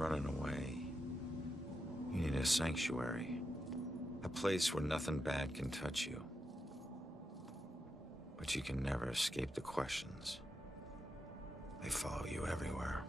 running away. You need a sanctuary. A place where nothing bad can touch you. But you can never escape the questions. They follow you everywhere.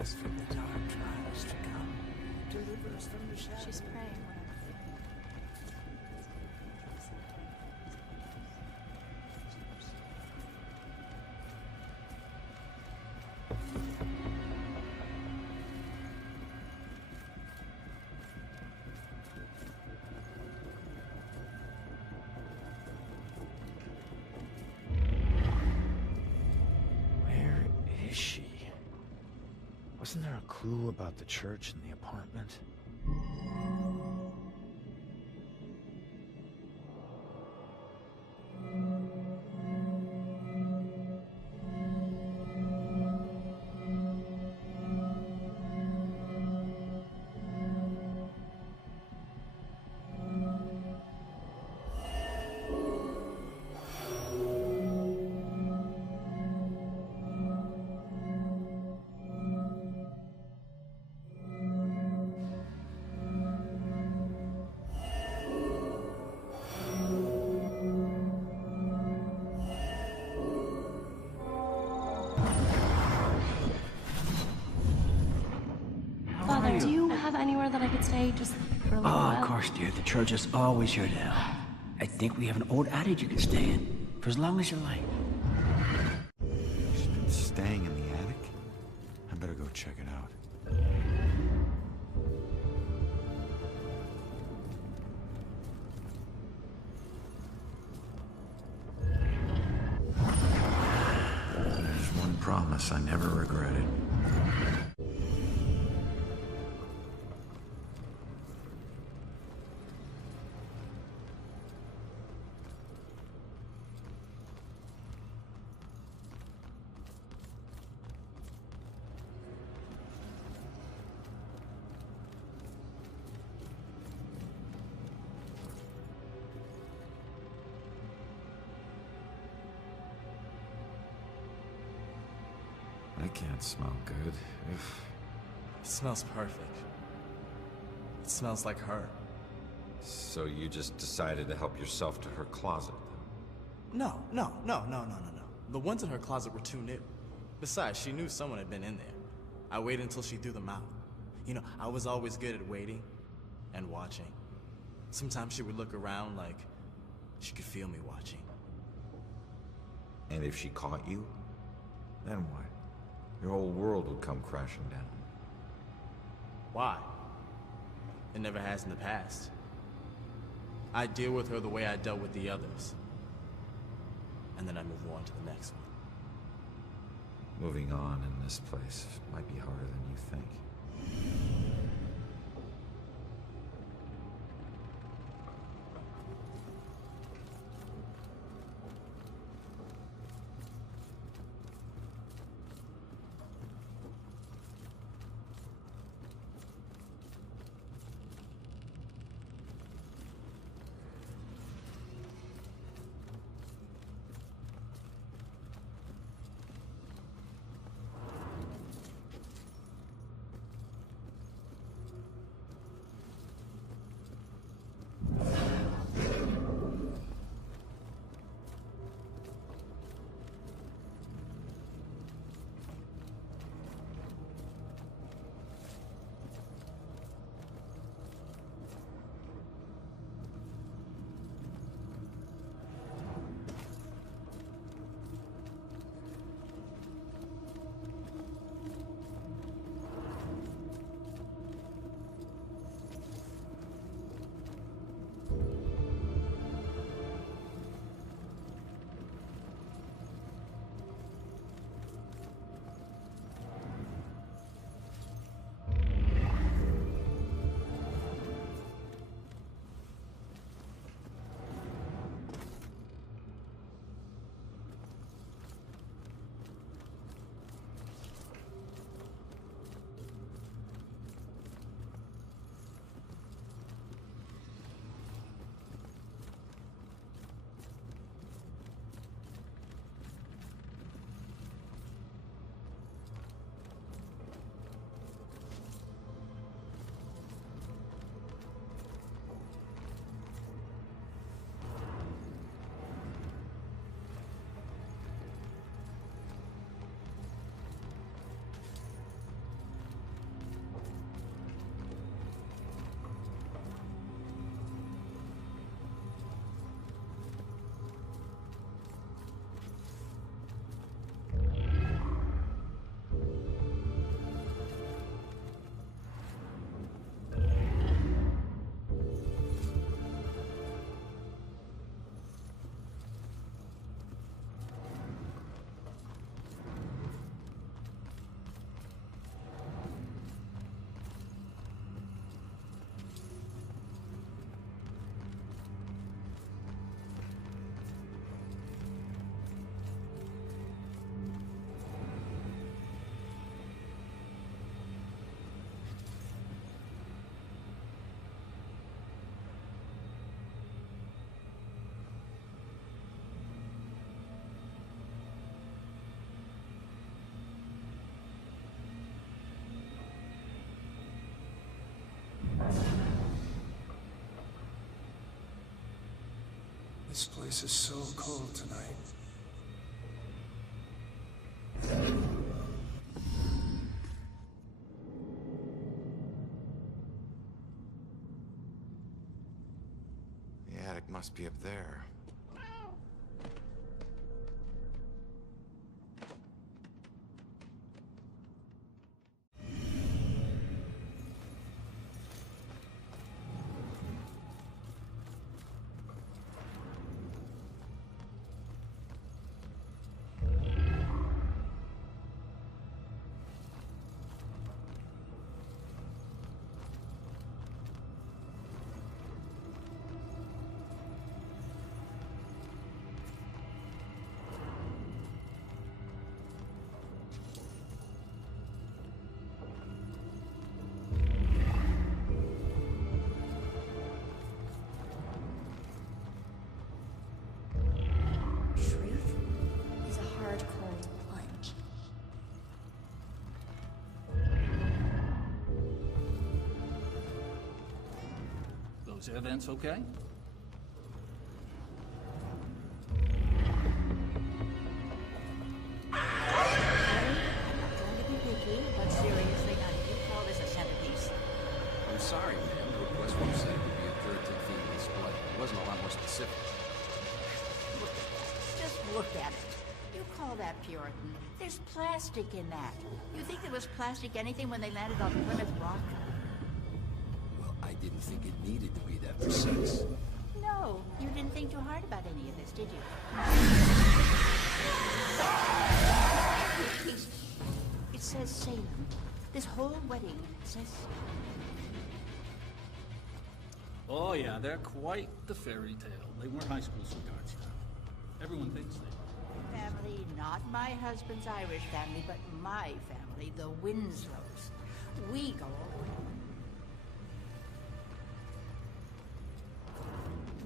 Us from the dark trials to come, deliver us from the shadow. She's praying. Where is she? Wasn't there a clue about the church in the apartment? Father, do you have anywhere that I could stay just for a little while? Of course, dear. The church is always your help. I think we have an old attic you can stay in for as long as you like. She's been staying in the attic? I better go check it out. There's one promise I never regretted. That can't smell good. It smells perfect. It smells like her. So you just decided to help yourself to her closet? No. The ones in her closet were too new. Besides, she knew someone had been in there. I waited until she threw them out. You know, I was always good at waiting and watching. Sometimes she would look around like she could feel me watching. And if she caught you, then what? Your whole world would come crashing down. Why? It never has in the past. I deal with her the way I dealt with the others. And then I move on to the next one. Moving on in this place might be harder than you think. This place is so cold tonight. The attic must be up there. Those events okay? I'm sorry, ma'am. The request form said it would be a Puritan themed display. It wasn't a lot more specific. Just look at it. You call that Puritan? There's plastic in that. You think there was plastic anything when they landed on Plymouth Rock? Well, I didn't think it needed to be that precise. No, you didn't think too hard about any of this, did you? These says Salem. This whole wedding says... Oh yeah, they're quite the fairy tale. They weren't high school sweethearts, you know. Everyone thinks they are. Family, not my husband's Irish family, but my family, the Winslows. We go all the way.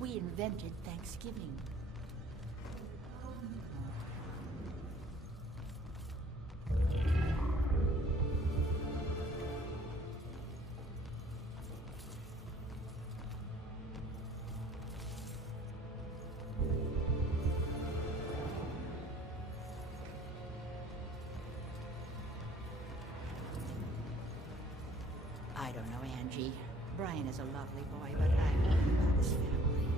We invented Thanksgiving. I don't know, Angie. Brian is a lovely boy, but I'm worried about his family.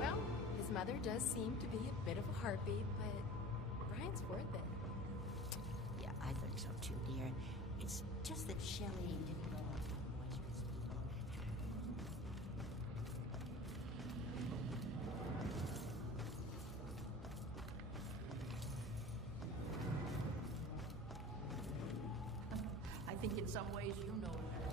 Well, his mother does seem to be a bit of a heartbeat, but Brian's worth it. Yeah, I think so too, dear. It's just that Shelley didn't grow up with boisterous people. I think in some ways you know that.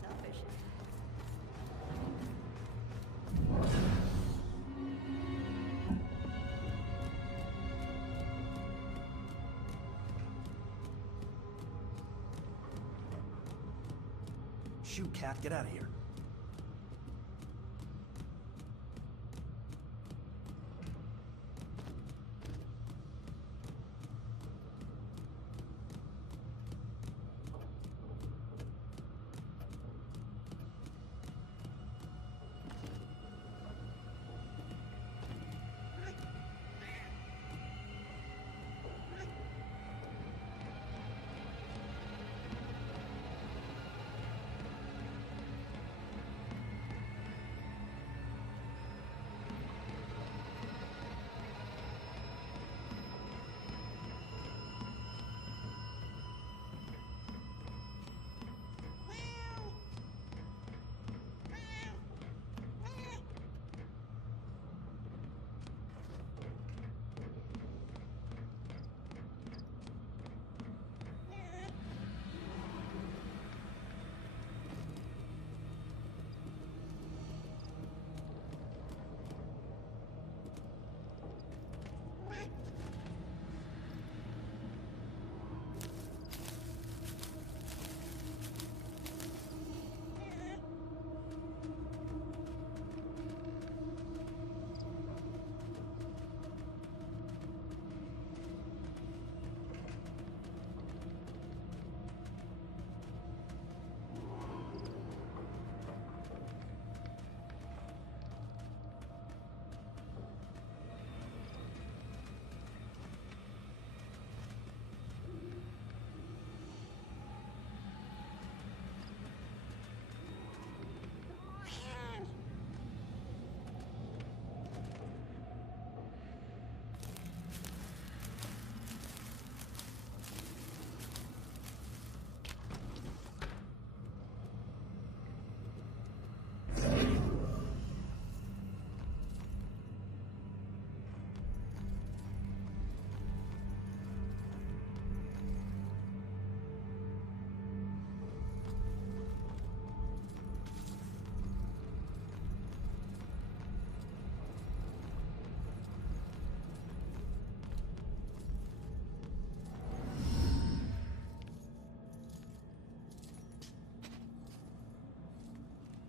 Selfish. Shoot, Cat, get out of here.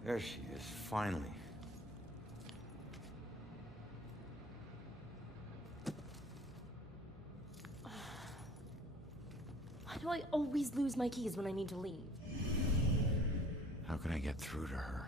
There she is, finally. Why do I always lose my keys when I need to leave? How can I get through to her?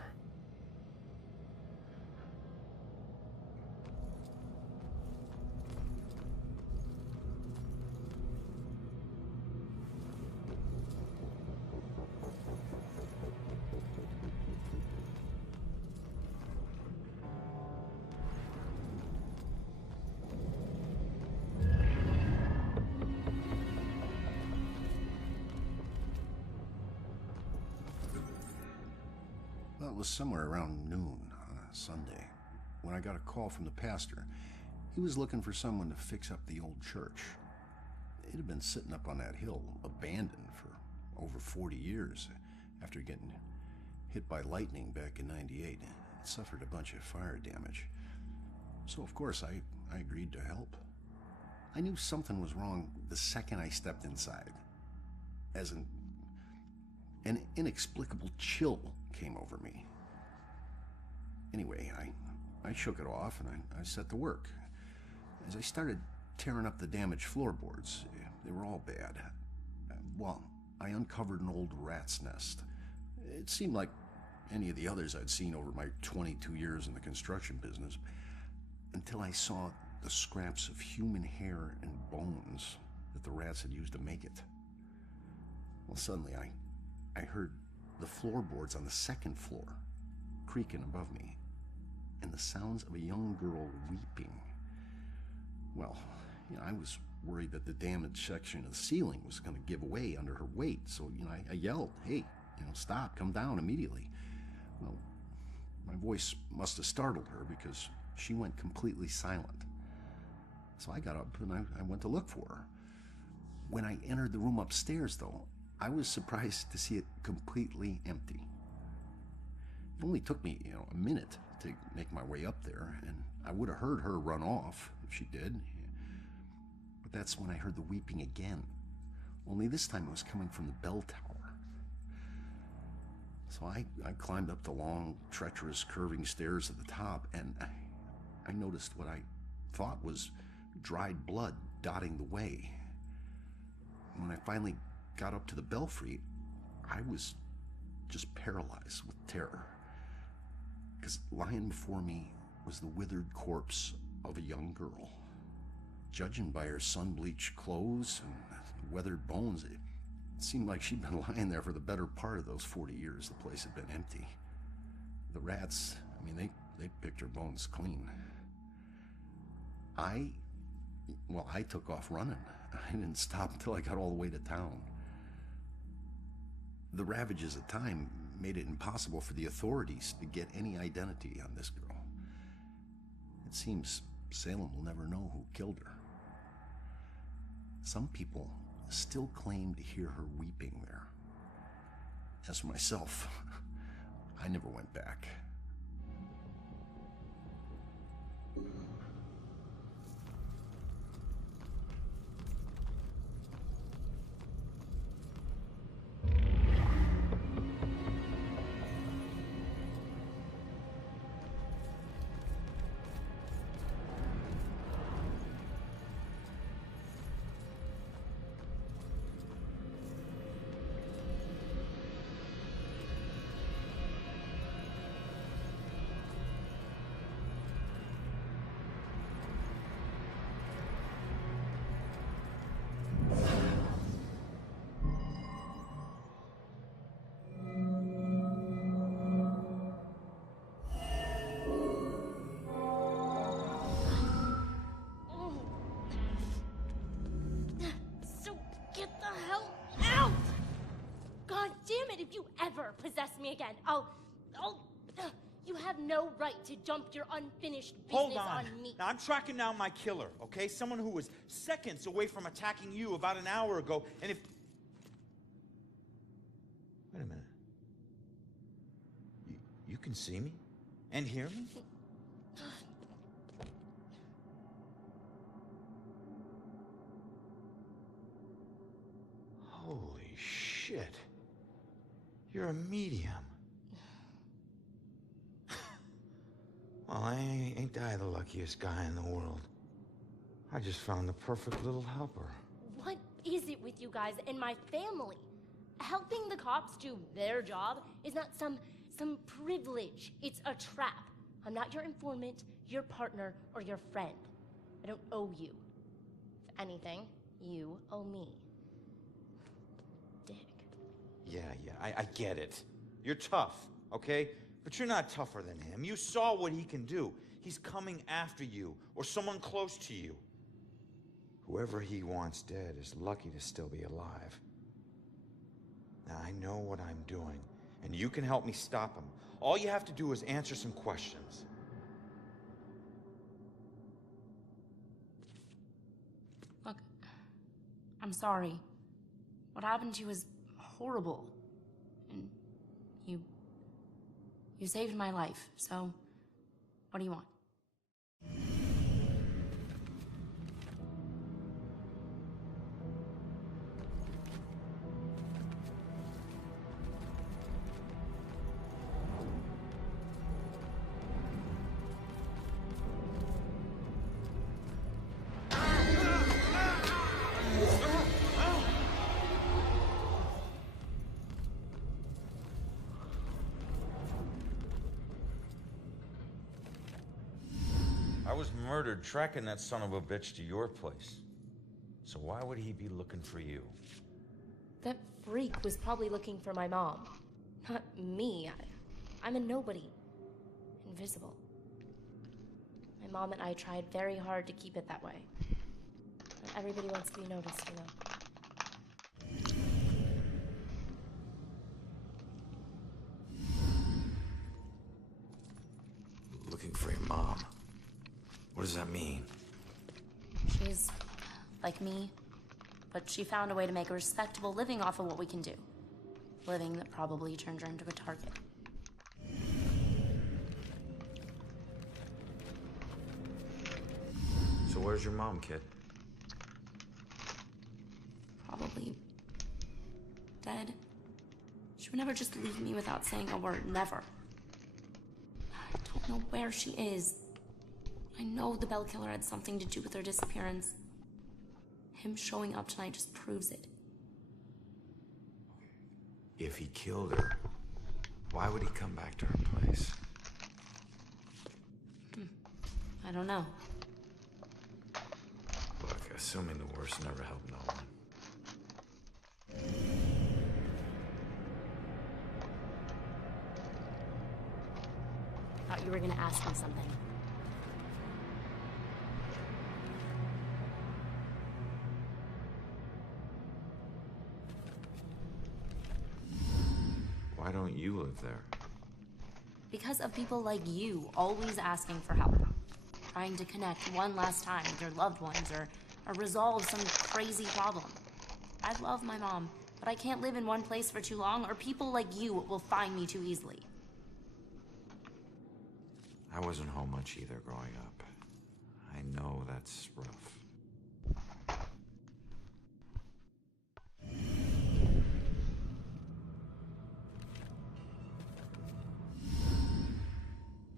it was somewhere around noon on a Sunday when I got a call from the pastor. He was looking for someone to fix up the old church. It had been sitting up on that hill, abandoned for over 40 years. After getting hit by lightning back in '98, it suffered a bunch of fire damage. So of course I agreed to help. I knew something was wrong the second I stepped inside. As an inexplicable chill came over me. Anyway, I shook it off and I set to work. As I started tearing up the damaged floorboards, they were all bad. Well, I uncovered an old rat's nest. It seemed like any of the others I'd seen over my 22 years in the construction business, until I saw the scraps of human hair and bones that the rats had used to make it. Well, suddenly I heard the floorboards on the second floor creaking above me, and the sounds of a young girl weeping. Well, I was worried that the damaged section of the ceiling was going to give way under her weight, so, I yelled, "Hey, stop, come down immediately." Well, my voice must have startled her because she went completely silent. So I got up and I went to look for her. When I entered the room upstairs, though, I was surprised to see it completely empty. It only took me, a minute to make my way up there, and I would have heard her run off if she did. But that's when I heard the weeping again. Only this time it was coming from the bell tower. So I climbed up the long, treacherous, curving stairs at the top, and I noticed what I thought was dried blood dotting the way. When I finally got up to the belfry, I was just paralyzed with terror. Because lying before me was the withered corpse of a young girl. Judging by her sun-bleached clothes and weathered bones, it seemed like she'd been lying there for the better part of those 40 years the place had been empty. The rats, they picked her bones clean. I took off running. I didn't stop until I got all the way to town. The ravages of time made it impossible for the authorities to get any identity on this girl. It seems Salem will never know who killed her. Some people still claim to hear her weeping there. As for myself, I never went back. If you ever possess me again, you have no right to dump your unfinished business on me. Now, I'm tracking down my killer, okay? Someone who was seconds away from attacking you about an hour ago, and if... Wait a minute. You can see me? And hear me? Holy shit. You're a medium. Well, ain't I the luckiest guy in the world? I just found the perfect little helper. What is it with you guys and my family? Helping the cops do their job is not some privilege. It's a trap. I'm not your informant, your partner, or your friend. I don't owe you. If anything, you owe me. Yeah, I get it. You're tough, okay? But you're not tougher than him. You saw what he can do. He's coming after you, or someone close to you. Whoever he wants dead is lucky to still be alive. Now, I know what I'm doing, and you can help me stop him. All you have to do is answer some questions. Look, I'm sorry. What happened to you is horrible. And you saved my life, so what do you want? I was murdered tracking that son of a bitch to your place. So why would he be looking for you? That freak was probably looking for my mom. Not me. I'm a nobody. Invisible. My mom and I tried very hard to keep it that way. But everybody wants to be noticed, you know. Looking for your mom. What does that mean? She's like me, but she found a way to make a respectable living off of what we can do. Living that probably turned her into a target. So where's your mom, kid? Probably dead. She would never just leave me without saying a word, never. I don't know where she is. I know the Bell Killer had something to do with her disappearance. Him showing up tonight just proves it. If he killed her, why would he come back to her place? I don't know. Look, assuming the worst never helped no one. Thought you were gonna ask me something. Why don't you live there? Because of people like you, always asking for help. Trying to connect one last time with your loved ones or resolve some crazy problem. I love my mom, but I can't live in one place for too long or people like you will find me too easily. I wasn't home much either growing up. I know that's rough.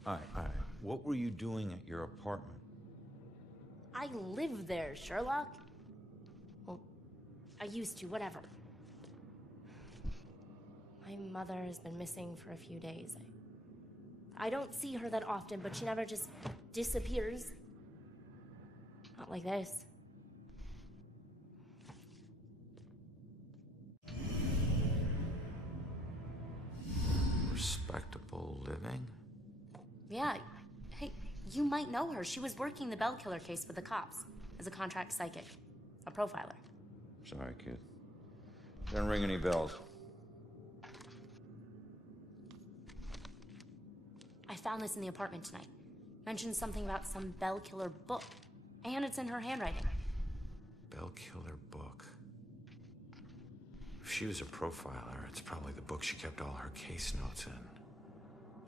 All right. What were you doing at your apartment? I live there, Sherlock. Well, I used to, whatever. My mother has been missing for a few days. I don't see her that often, but she never just disappears. Not like this. Respectable living? Yeah. Hey, you might know her. She was working the Bell Killer case with the cops as a contract psychic, a profiler. Sorry, kid. Doesn't ring any bells. I found this in the apartment tonight. Mentioned something about some Bell Killer book. And it's in her handwriting. Bell Killer book. If she was a profiler, it's probably the book she kept all her case notes in.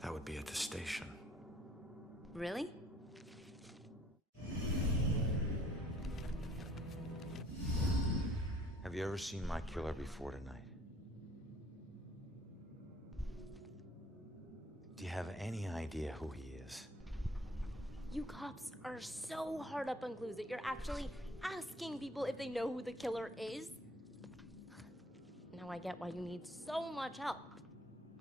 That would be at the station. Really? Have you ever seen my killer before tonight? Do you have any idea who he is? You cops are so hard up on clues that you're actually asking people if they know who the killer is. Now I get why you need so much help.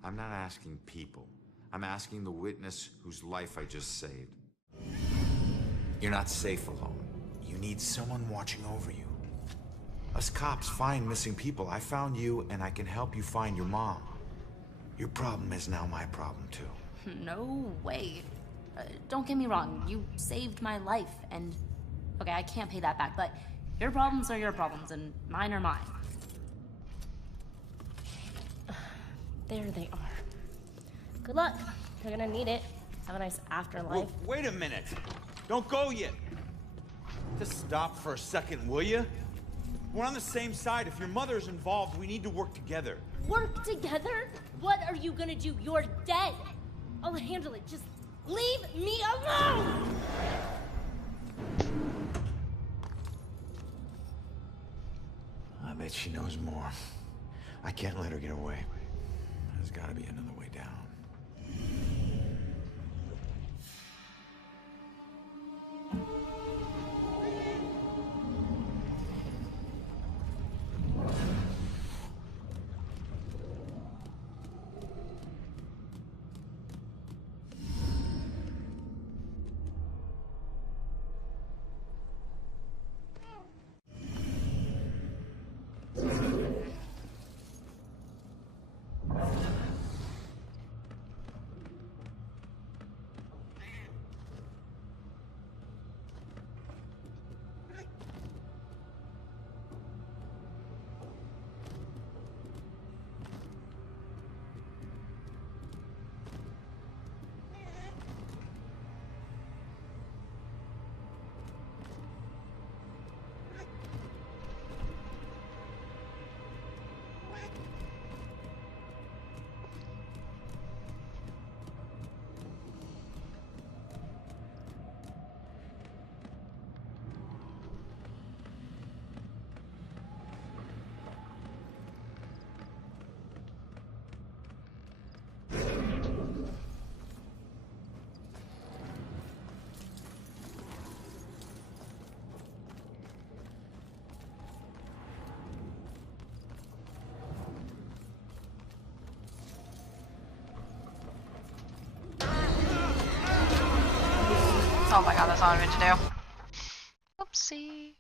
I'm not asking people. I'm asking the witness whose life I just saved. You're not safe alone. You need someone watching over you. Us cops find missing people. I found you, and I can help you find your mom. Your problem is now my problem, too. No way. Don't get me wrong, you saved my life, and... Okay, I can't pay that back, but your problems are your problems, and mine are mine. There they are. Good luck. You're gonna need it. Have a nice afterlife. Wait a minute. Don't go yet. Just stop for a second, will you? We're on the same side. If your mother's involved, we need to work together. Work together? What are you gonna do? You're dead. I'll handle it. Just leave me alone! I bet she knows more. I can't let her get away. There's gotta be another way down. Oh my god, that's all I meant to do. Oopsie.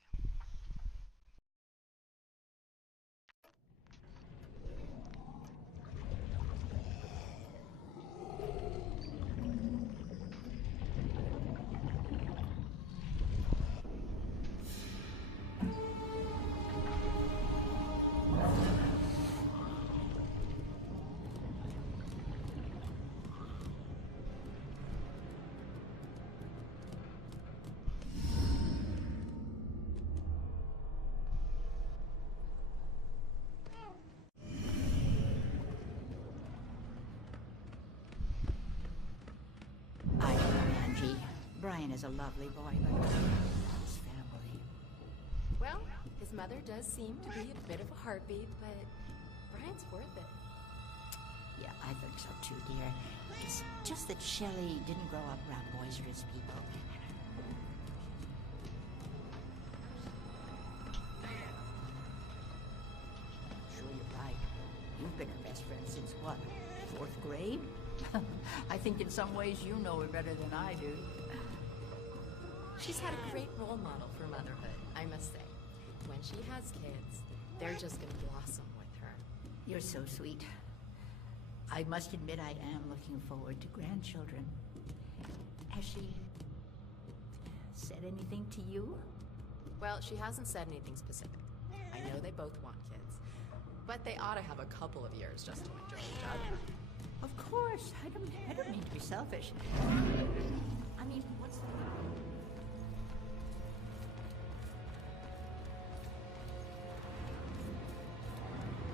Brian is a lovely boy, but his family. Well, his mother does seem to be a bit of a heartbeat, but Brian's worth it. Yeah, I think so too, dear. It's just that Shelley didn't grow up around boisterous people. I'm sure you're right. You've been her best friend since what? 4th grade? I think in some ways you know her better than I do. She's had a great role model for motherhood, I must say. When she has kids, they're just gonna blossom with her. You're so sweet. I must admit I am looking forward to grandchildren. Has she said anything to you? Well, she hasn't said anything specific. I know they both want kids, but they ought to have a couple of years just to enjoy each other. Of course. I don't mean to be selfish. I mean, what's the...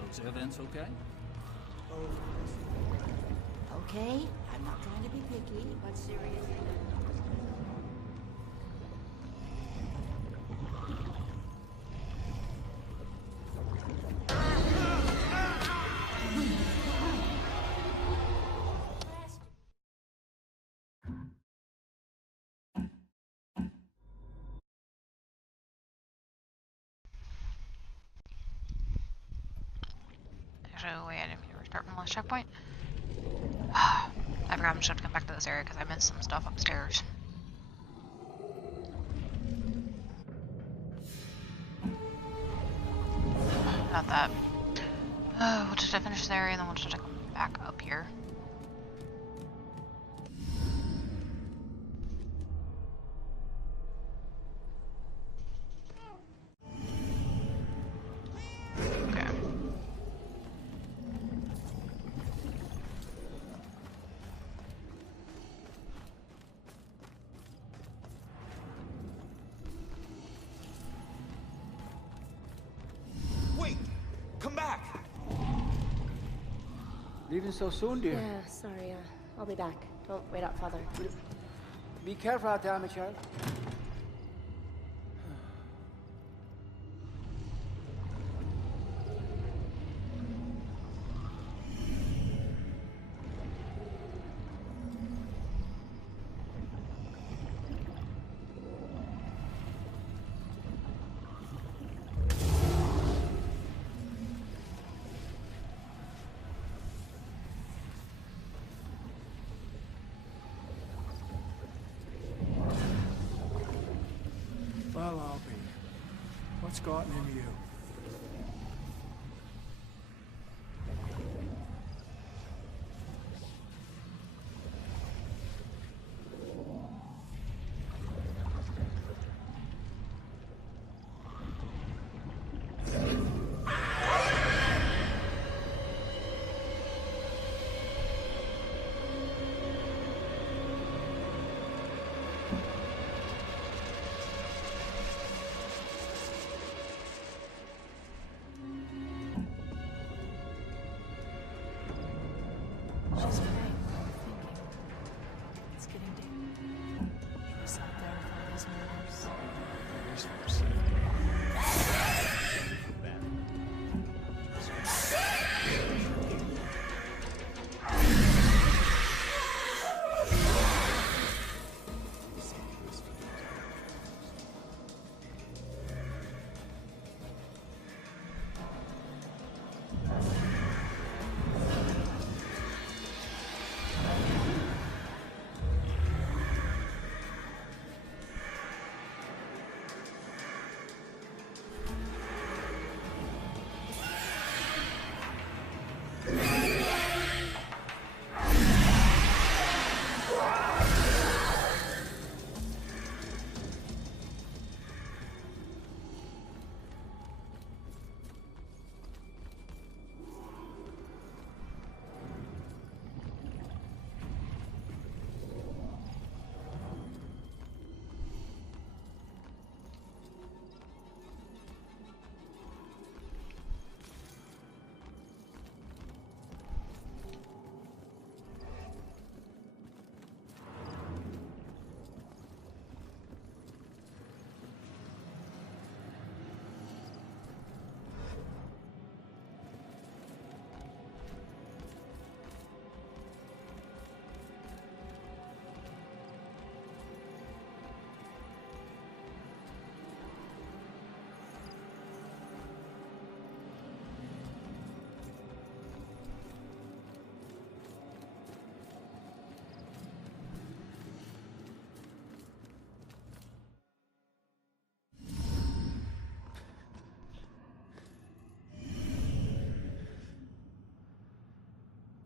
Those events okay? Okay, I'm not trying to be picky, but seriously. Actually, wait, I didn't mean to restart from the last checkpoint. I forgot I'm just have to come back to this area because I missed some stuff upstairs. Not that. We'll just finish this area and then we'll just come back up here. Leaving so soon, dear? Yeah, sorry. I'll be back. Don't wait out, Father. Be careful out there, my child. Well, I'll be. What's gotten into you? She's right. Thinking. It's getting deep. She was out there with all these murders. There's mercy.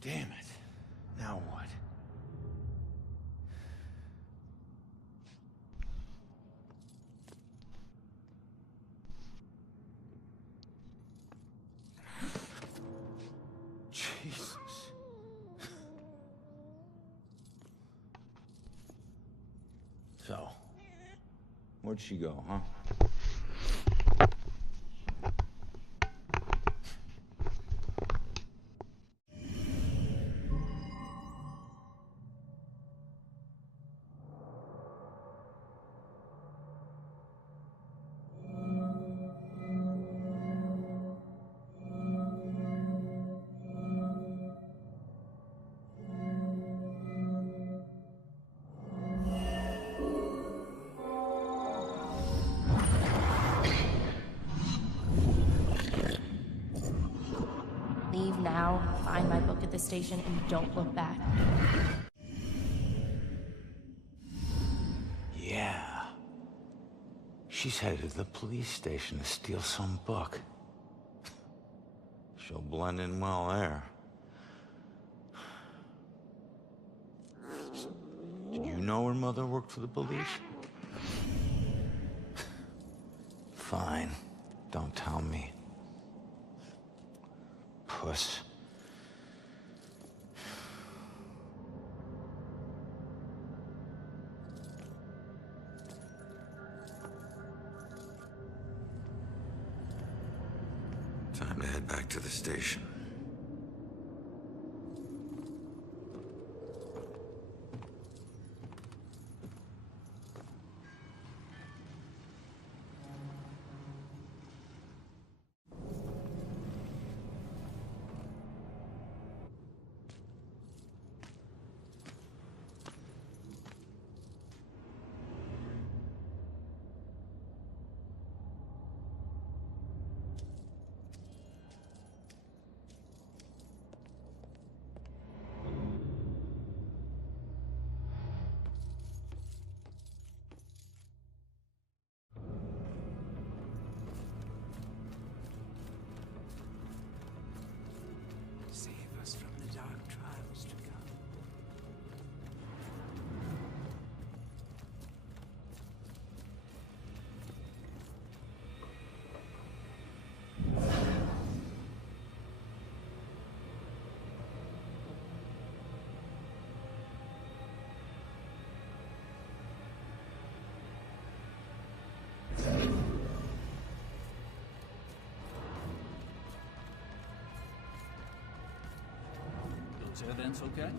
Damn it. Now what? Jesus. So, where'd she go, huh? Leave now, find my book at the station, and don't look back. Yeah. She's headed to the police station to steal some book. She'll blend in well there. Did you know her mother worked for the police? Fine. Don't tell me. Puss. Time to head back to the station. Evidence okay?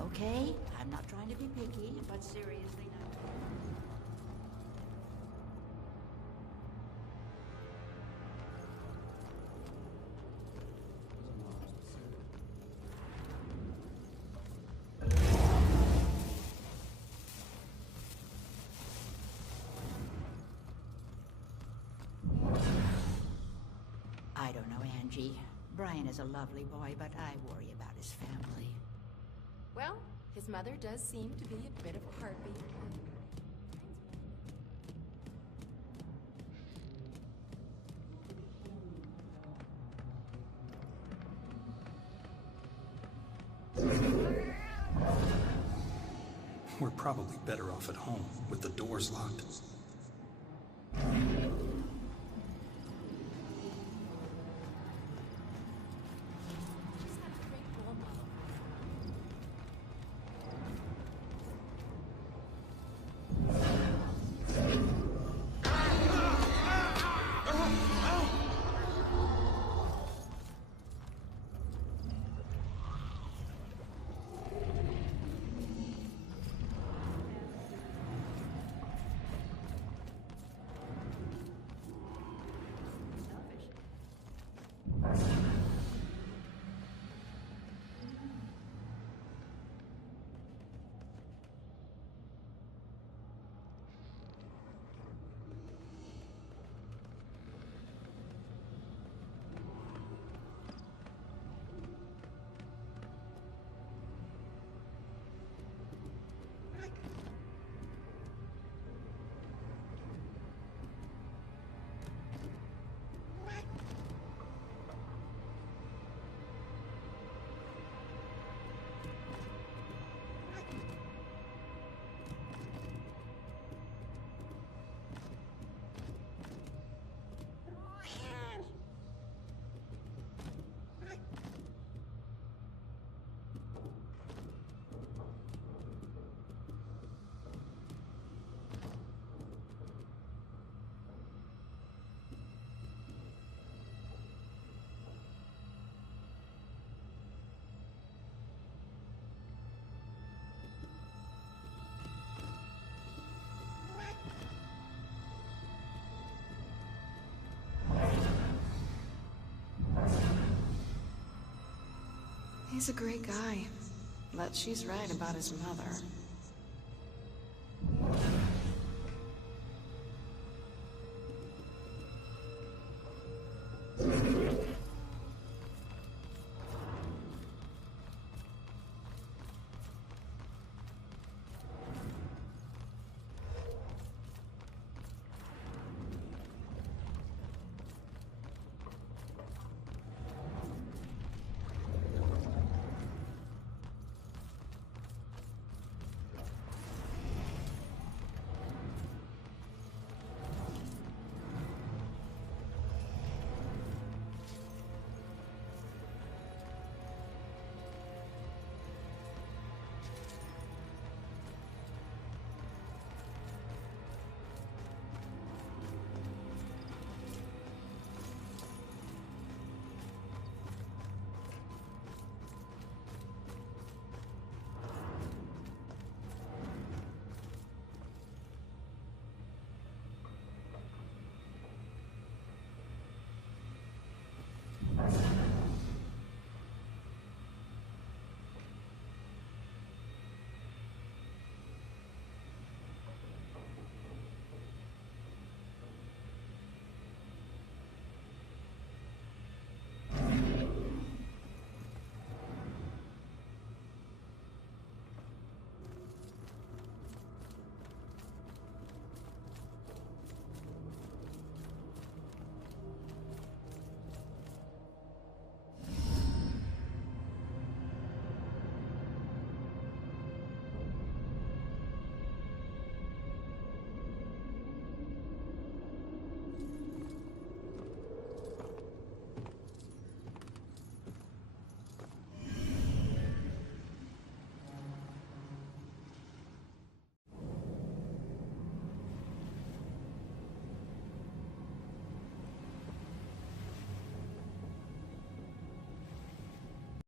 Okay, I'm not trying to be picky, but seriously now. I don't know, Angie. Brian is a lovely boy, but I worry about his family. Well, his mother does seem to be a bit of a heartbeat. We're probably better off at home, with the doors locked. He's a great guy, but she's right about his mother.